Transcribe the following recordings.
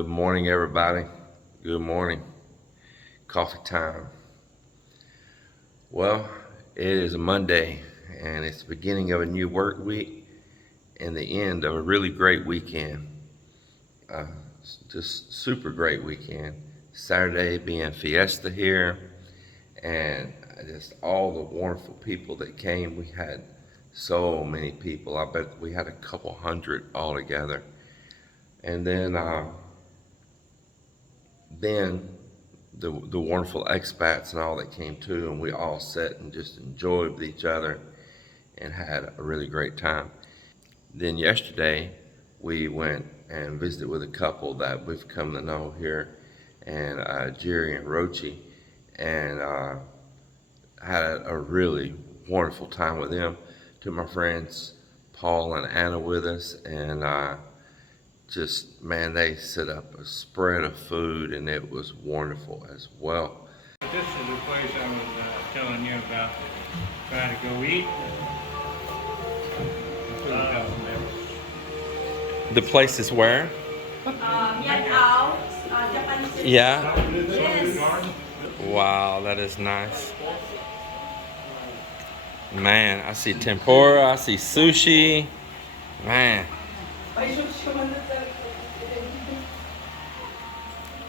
Good morning, everybody. Good morning. Coffee time. Well, it is a Monday, and it's the beginning of a new work week and the end of a really great weekend. Just super great weekend. Saturday being Fiesta here, and just all the wonderful people that came. We had so many people. I bet we had a couple hundred altogether. And then the wonderful expats and all that came too, and we all sat and just enjoyed with each other and had a really great time. Then yesterday we went and visited with a couple that we've come to know here, and Jerry and Rochi, and had a really wonderful time with them. To my friends Paul and Anna with us, and just, man, they set up a spread of food, and it was wonderful as well. This is the place I was telling you about. Try to go eat. The place is where? Japanese. Yeah. Yes. Wow, that is nice. Man, I see tempura, I see sushi. Man.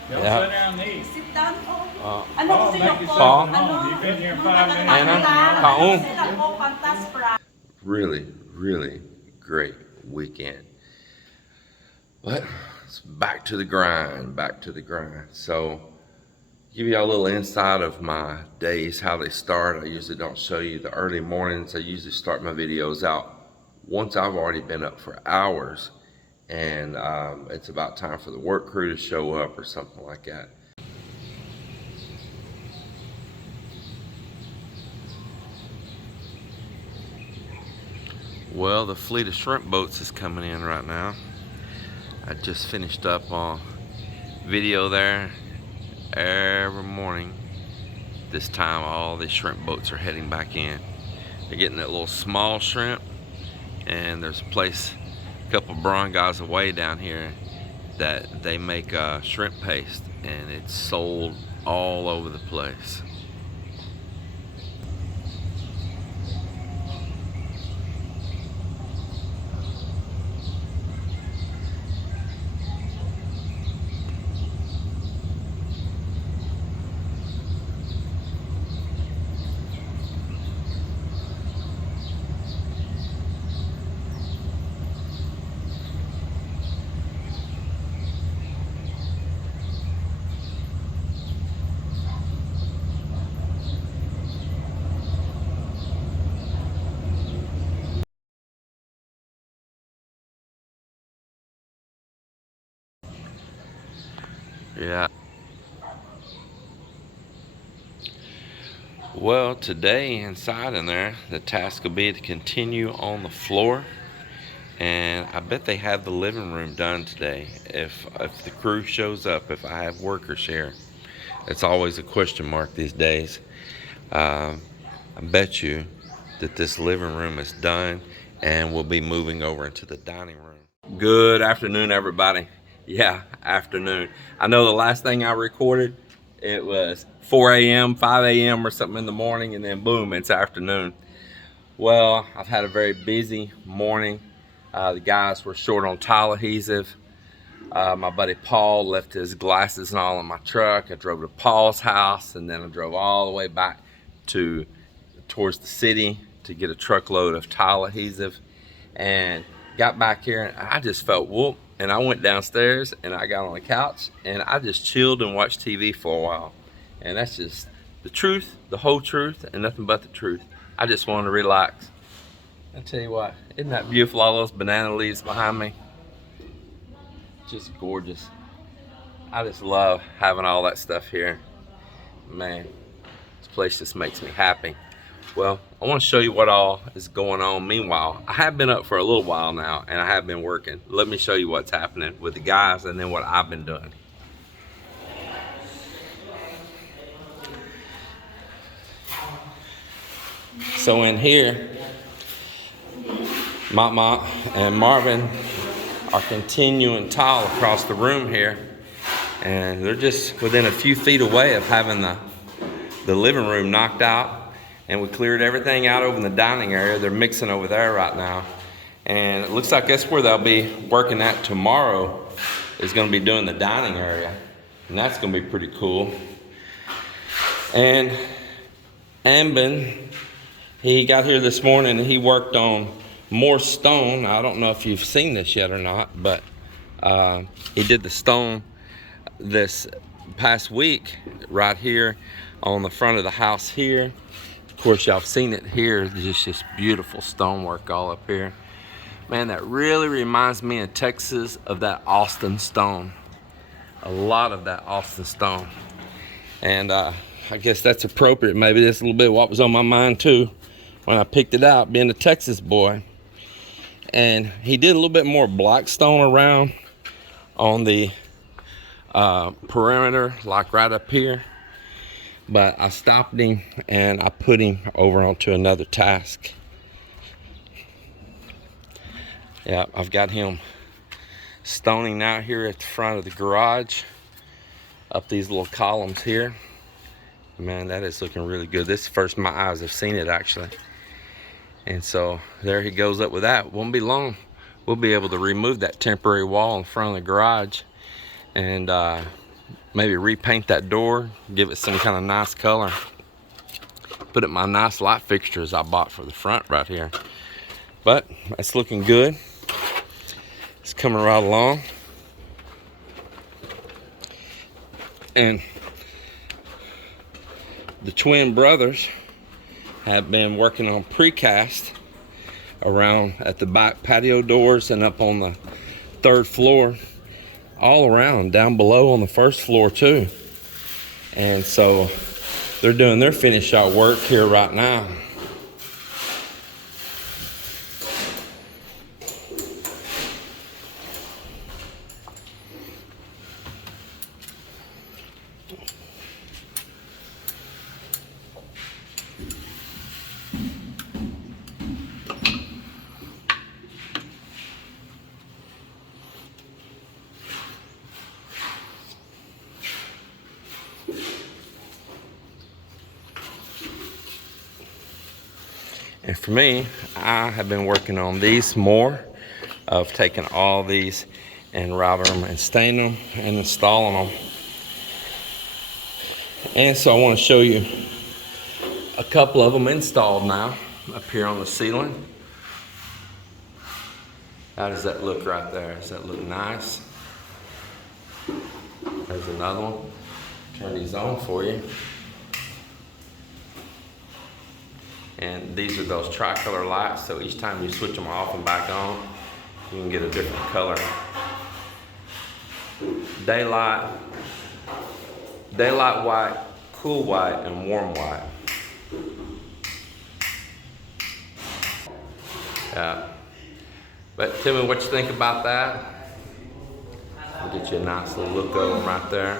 Don't Yeah. sit down and eat. Sit down po. Oh. Ano gusto niyo po? Paul? You've been here 5 minutes. Anna? Kaung? Sila po, pantas pra. Really great weekend. But it's back to the grind, So, give you a little insight of my days, how they start. I usually don't show you the early mornings. I usually start my videos out once I've already been up for hours, and it's about time for the work crew to show up or something like that. Well, the fleet of shrimp boats is coming in right now. I just finished up on video there. Every morning this time, all these shrimp boats are heading back in. They're getting that little small shrimp, and there's a place a couple brown guys away down here that they make shrimp paste, and it's sold all over the place. Yeah. Well, today inside in there, the task will be to continue on the floor, and I bet they have the living room done today. If the crew shows up, if I have workers here, it's always a question mark these days. I bet you that this living room is done, and we'll be moving over into the dining room. Good afternoon, everybody. Yeah, afternoon. I know the last thing I recorded, it was 4 a.m., 5 a.m. or something in the morning, and then boom, it's afternoon. Well, I've had a very busy morning. The guys were short on tile adhesive. My buddy Paul left his glasses and all in my truck. I drove to Paul's house, and then I drove all the way back towards the city to get a truckload of tile adhesive, and got back here, and I just felt whoop. And I went downstairs and I got on the couch and I just chilled and watched TV for a while. And that's just the truth, the whole truth, and nothing but the truth. I just wanted to relax. I tell you what, isn't that beautiful, all those banana leaves behind me? Just gorgeous. I just love having all that stuff here. Man, this place just makes me happy. Well, I want to show you what all is going on. Meanwhile, I have been up for a little while now, and I have been working. Let me show you what's happening with the guys and then what I've been doing. So in here, Mama and Marvin are continuing tile across the room here. And they're just within a few feet away of having the living room knocked out. And we cleared everything out over in the dining area. They're mixing over there right now. And it looks like that's where they'll be working at tomorrow, is going to be doing the dining area. And that's going to be pretty cool. And Ambin, he got here this morning and he worked on more stone. I don't know if you've seen this yet or not, but he did the stone this past week right here on the front of the house here. Of course, y'all have seen it here. There's just beautiful stonework all up here. Man, that really reminds me in Texas of that Austin stone. A lot of that Austin stone. And I guess that's appropriate. Maybe that's a little bit what was on my mind too when I picked it out, being a Texas boy. And he did a little bit more black stone around on the perimeter, like right up here. But I stopped him and I put him over onto another task. Yeah, I've got him stoning out here at the front of the garage, up these little columns here. Man, that is looking really good. This is the first my eyes have seen it, actually. And so there he goes up with that. Won't be long. We'll be able to remove that temporary wall in front of the garage and maybe repaint that door, give it some kind of nice color. Put it in my nice light fixtures I bought for the front right here. But that's looking good. It's coming right along. And the twin brothers have been working on precast around at the back patio doors and up on the 3rd floor, all around down below on the 1st floor too. And so they're doing their finish out work here right now. And for me, I have been working on these more, of taking all these and routing them and staining them and installing them. And so I want to show you a couple of them installed now up here on the ceiling. How does that look right there? Does that look nice? There's another one. Turn these on for you. And these are those tricolor lights, so each time you switch them off and back on, you can get a different color. Daylight white, cool white, and warm white. Yeah. But tell me what you think about that. I'll get you a nice little look of them right there.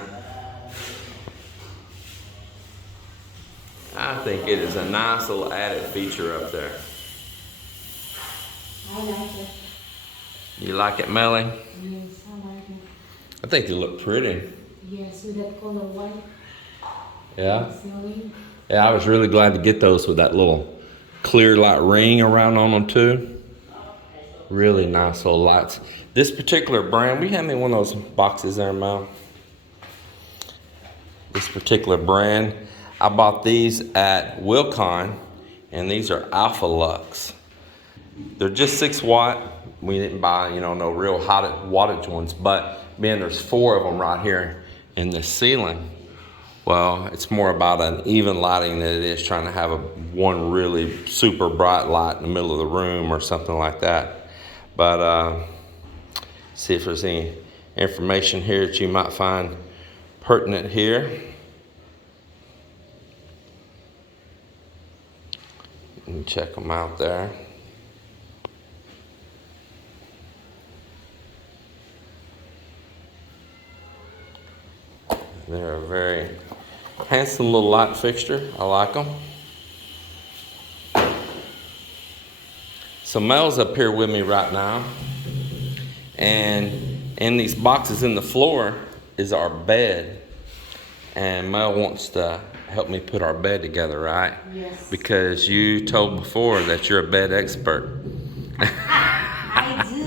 I think it is a nice little added feature up there. I like it. You like it, Melly? Yes, I like it. I think they look pretty. Yes, with that color white. Yeah? Ceiling. Yeah, I was really glad to get those with that little clear light ring around on them too. Really nice little lights. This particular brand, we had me one of those boxes there, Mel. This particular brand, I bought these at Wilcon, and these are Alpha Lux. They're just 6 watt. We didn't buy, no real high wattage ones, but being there's 4 of them right here in the ceiling, well, it's more about an even lighting than it is trying to have one really super bright light in the middle of the room or something like that. But see if there's any information here that you might find pertinent here. You can check them out there. They're a very handsome little light fixture. I like them. So Mel's up here with me right now. And in these boxes in the floor is our bed. And Mel wants to help me put our bed together, right? Yes. Because you told before that you're a bed expert. I do.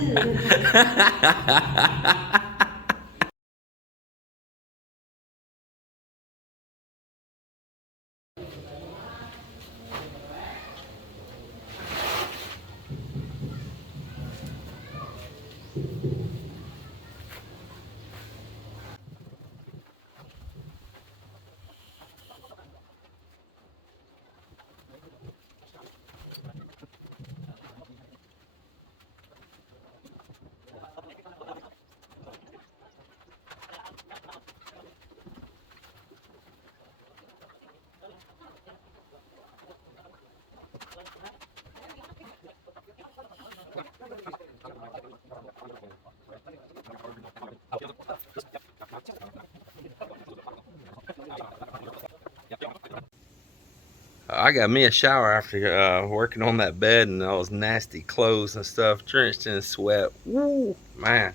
I got me a shower after working on that bed and those nasty clothes and stuff, drenched in sweat. Woo, man.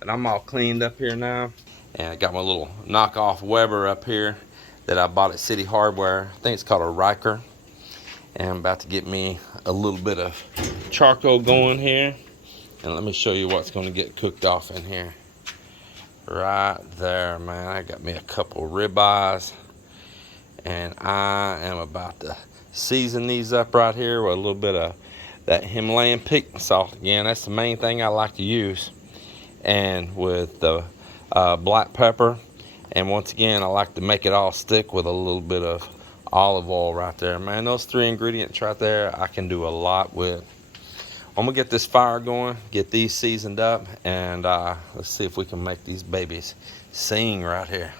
But I'm all cleaned up here now. And I got my little knockoff Weber up here that I bought at City Hardware. I think it's called a Riker. And I'm about to get me a little bit of charcoal going here. And let me show you what's going to get cooked off in here. Right there, man. I got me a couple ribeyes. And I am about to season these up right here with a little bit of that Himalayan picnic salt. Again, that's the main thing I like to use. And with the black pepper. And once again, I like to make it all stick with a little bit of olive oil right there. Man, those 3 ingredients right there, I can do a lot with. I'm gonna get this fire going, get these seasoned up, and let's see if we can make these babies sing right here.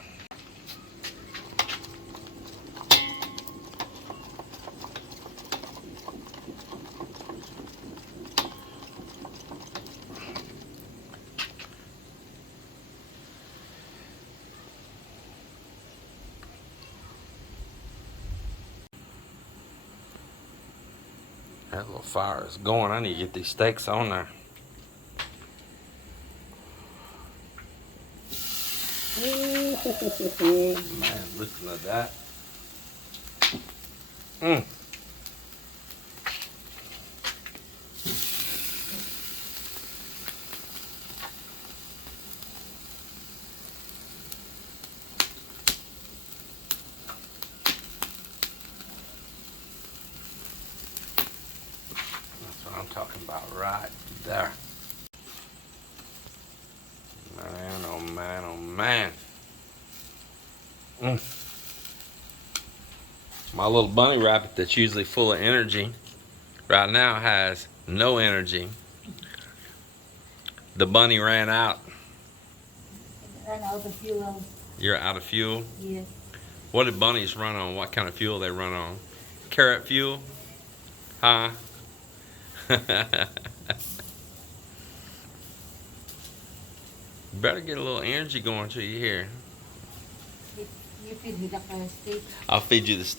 That little fire is going. I need to get these steaks on there. Man, listen to that. That's what I'm talking about right there. Man, oh man, oh man. My little bunny rabbit that's usually full of energy right now has no energy. The bunny ran out. Run out of fuel. You're out of fuel? Yes. What did bunnies run on? What kind of fuel they run on? Carrot fuel? Huh? Better get a little energy going to you here. You feed me the steak. I'll feed you this.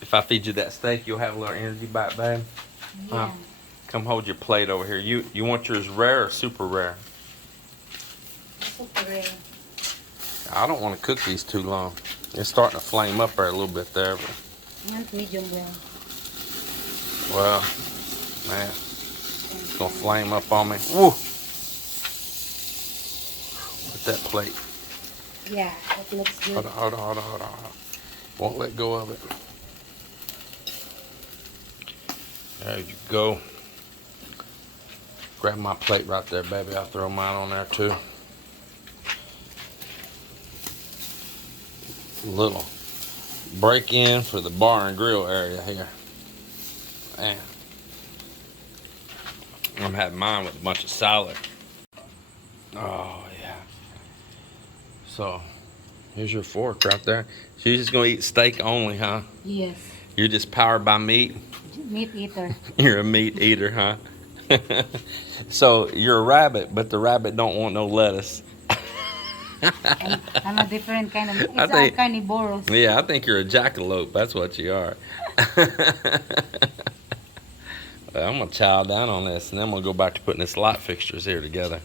If I feed you that steak, you'll have a little energy back, babe. Yeah. Come hold your plate over here. You want yours rare or super rare? Super rare. I don't want to cook these too long. It's starting to flame up there a little bit there, but Not medium well. well, man, it's gonna flame up on me. Woo! With that plate. Yeah, that looks good. Hold on. Won't let go of it. There you go. Grab my plate right there, baby. I'll throw mine on there too. Little break in for the bar and grill area here. Man. I'm having mine with a bunch of salad. Oh yeah. So here's your fork right there. So you're just gonna eat steak only, huh? Yes. You're just powered by meat? Meat eater. You're a meat eater, huh? So you're a rabbit, but the rabbit don't want no lettuce. I'm a different kind of. It's I think- a carnivorous. Yeah, I think you're a jackalope. That's what you are. Well, I'm gonna chow down on this, and then we'll go back to putting this light fixtures here together.